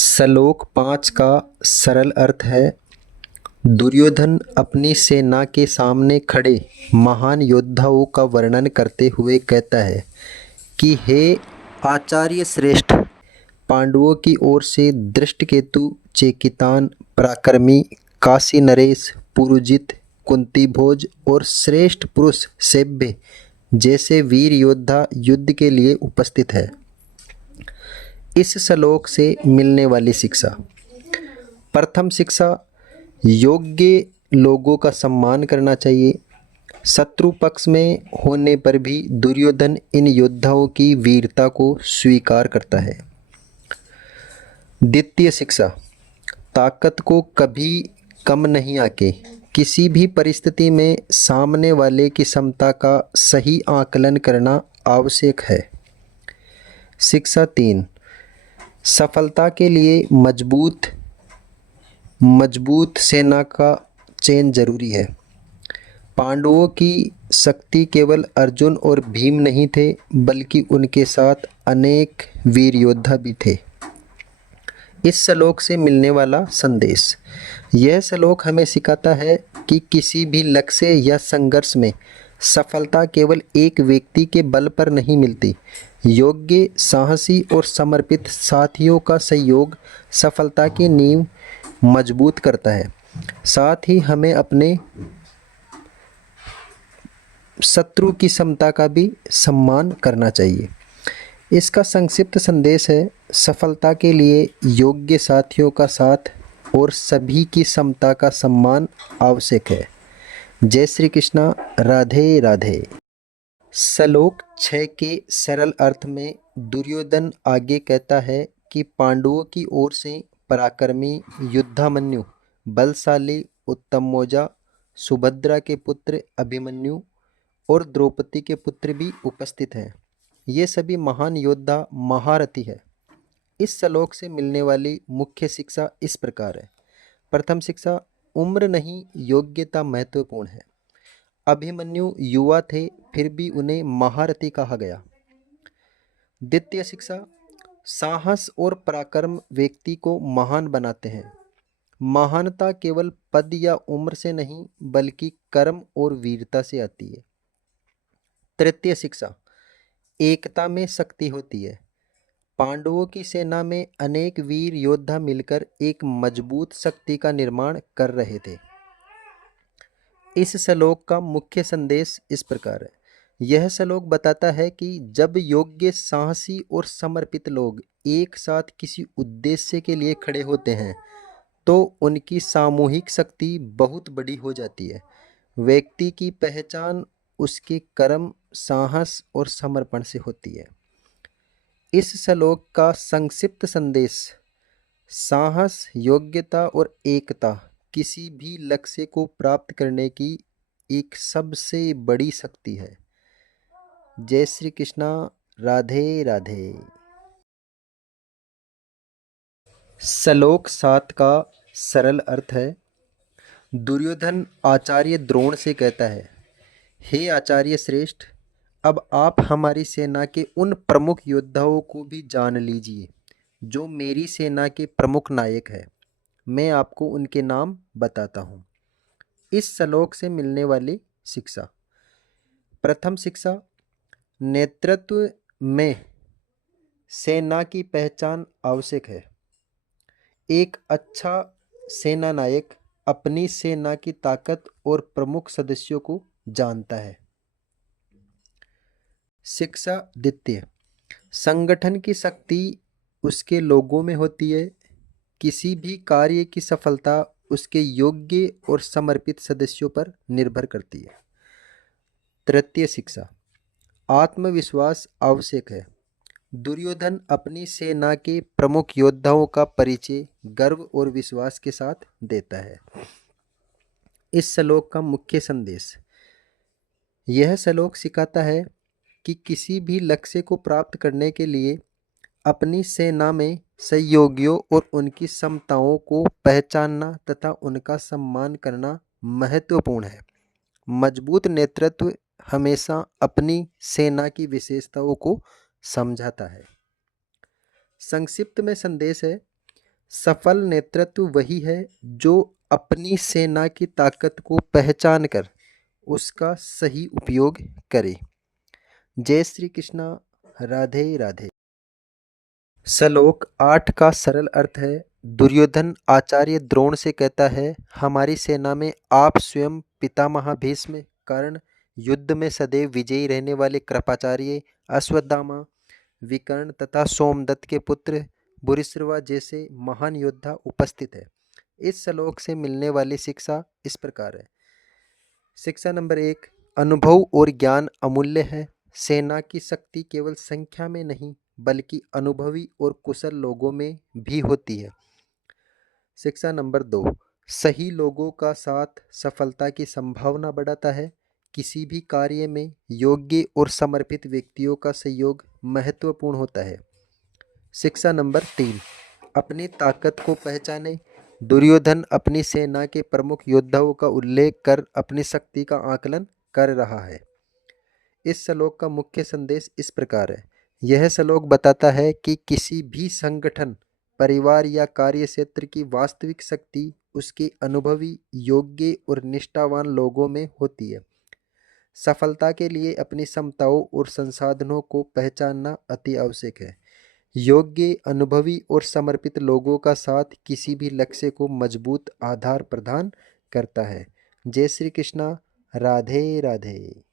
श्लोक 5 का सरल अर्थ है। दुर्योधन अपनी सेना के सामने खड़े महान योद्धाओं का वर्णन करते हुए कहता है कि हे आचार्य श्रेष्ठ, पांडवों की ओर से दृष्टकेतु, चेकितान, पराक्रमी, काशी नरेश, पुरुजित, कुंती भोज और श्रेष्ठ पुरुष सेव्य जैसे वीर योद्धा युद्ध के लिए उपस्थित है। इस श्लोक से मिलने वाली शिक्षा। प्रथम शिक्षा, योग्य लोगों का सम्मान करना चाहिए। शत्रु पक्ष में होने पर भी दुर्योधन इन योद्धाओं की वीरता को स्वीकार करता है। द्वितीय शिक्षा, ताकत को कभी कम नहीं आके किसी भी परिस्थिति में सामने वाले की क्षमता का सही आकलन करना आवश्यक है। शिक्षा 3, सफलता के लिए मजबूत सेना का चयन जरूरी है। पांडवों की शक्ति केवल अर्जुन और भीम नहीं थे, बल्कि उनके साथ अनेक वीर योद्धा भी थे। इस श्लोक से मिलने वाला संदेश। यह श्लोक हमें सिखाता है कि किसी भी लक्ष्य या संघर्ष में सफलता केवल एक व्यक्ति के बल पर नहीं मिलती। योग्य, साहसी और समर्पित साथियों का सहयोग सफलता की नींव मजबूत करता है। साथ ही हमें अपने शत्रु की क्षमता का भी सम्मान करना चाहिए। इसका संक्षिप्त संदेश है, सफलता के लिए योग्य साथियों का साथ और सभी की क्षमता का सम्मान आवश्यक है। जय श्री कृष्णा। राधे राधे। श्लोक 6 के सरल अर्थ में दुर्योधन आगे कहता है कि पांडवों की ओर से पराक्रमी, युद्धामन्यु, बलशाली उत्तमौजा, सुभद्रा के पुत्र अभिमन्यु और द्रौपदी के पुत्र भी उपस्थित हैं। ये सभी महान योद्धा, महारथी है। इस श्लोक से मिलने वाली मुख्य शिक्षा इस प्रकार है। प्रथम शिक्षा, उम्र नहीं योग्यता महत्वपूर्ण है। अभिमन्यु युवा थे, फिर भी उन्हें महारथी कहा गया। द्वितीय शिक्षा, साहस और पराक्रम व्यक्ति को महान बनाते हैं। महानता केवल पद या उम्र से नहीं, बल्कि कर्म और वीरता से आती है। तृतीय शिक्षा, एकता में शक्ति होती है। पांडवों की सेना में अनेक वीर योद्धा मिलकर एक मजबूत शक्ति का निर्माण कर रहे थे। इस श्लोक का मुख्य संदेश इस प्रकार है। यह श्लोक बताता है कि जब योग्य, साहसी और समर्पित लोग एक साथ किसी उद्देश्य के लिए खड़े होते हैं तो उनकी सामूहिक शक्ति बहुत बड़ी हो जाती है। व्यक्ति की पहचान उसके कर्म, साहस और समर्पण से होती है। इस श्लोक का संक्षिप्त संदेश, साहस, योग्यता और एकता किसी भी लक्ष्य को प्राप्त करने की एक सबसे बड़ी शक्ति है। जय श्री कृष्णा। राधे राधे। श्लोक 7 का सरल अर्थ है। दुर्योधन आचार्य द्रोण से कहता है, हे आचार्य श्रेष्ठ, अब आप हमारी सेना के उन प्रमुख योद्धाओं को भी जान लीजिए जो मेरी सेना के प्रमुख नायक हैं। मैं आपको उनके नाम बताता हूँ। इस श्लोक से मिलने वाली शिक्षा। प्रथम शिक्षा, नेतृत्व में सेना की पहचान आवश्यक है। एक अच्छा सेना नायक अपनी सेना की ताकत और प्रमुख सदस्यों को जानता है। शिक्षा द्वितीय, संगठन की शक्ति उसके लोगों में होती है। किसी भी कार्य की सफलता उसके योग्य और समर्पित सदस्यों पर निर्भर करती है। तृतीय शिक्षा, आत्मविश्वास आवश्यक है। दुर्योधन अपनी सेना के प्रमुख योद्धाओं का परिचय गर्व और विश्वास के साथ देता है। इस श्लोक का मुख्य संदेश। यह श्लोक सिखाता है कि किसी भी लक्ष्य को प्राप्त करने के लिए अपनी सेना में सहयोगियों और उनकी क्षमताओं को पहचानना तथा उनका सम्मान करना महत्वपूर्ण है। मजबूत नेतृत्व हमेशा अपनी सेना की विशेषताओं को समझाता है। संक्षिप्त में संदेश है, सफल नेतृत्व वही है जो अपनी सेना की ताकत को पहचान कर उसका सही उपयोग करे। जय श्री कृष्णा। राधे राधे। श्लोक 8 का सरल अर्थ है, दुर्योधन आचार्य द्रोण से कहता है, हमारी सेना में आप स्वयं पितामह भीष्म, कर्ण, युद्ध में सदैव विजयी रहने वाले कृपाचार्य अश्वत्थामा, विकर्ण तथा सोमदत्त के पुत्र भूरिश्रवा जैसे महान योद्धा उपस्थित है। इस श्लोक से मिलने वाली शिक्षा इस प्रकार है। शिक्षा नंबर 1, अनुभव और ज्ञान अमूल्य है। सेना की शक्ति केवल संख्या में नहीं बल्कि अनुभवी और कुशल लोगों में भी होती है। शिक्षा नंबर 2, सही लोगों का साथ सफलता की संभावना बढ़ाता है। किसी भी कार्य में योग्य और समर्पित व्यक्तियों का सहयोग महत्वपूर्ण होता है। शिक्षा नंबर 3, अपनी ताकत को पहचाने। दुर्योधन अपनी सेना के प्रमुख योद्धाओं का उल्लेख कर अपनी शक्ति का आकलन कर रहा है। इस श्लोक का मुख्य संदेश इस प्रकार है। यह श्लोक बताता है कि किसी भी संगठन, परिवार या कार्य क्षेत्र की वास्तविक शक्ति उसके अनुभवी, योग्य और निष्ठावान लोगों में होती है। सफलता के लिए अपनी क्षमताओं और संसाधनों को पहचानना अति आवश्यक है। योग्य, अनुभवी और समर्पित लोगों का साथ किसी भी लक्ष्य को मजबूत आधार प्रदान करता है। जय श्री कृष्णा। राधे राधे।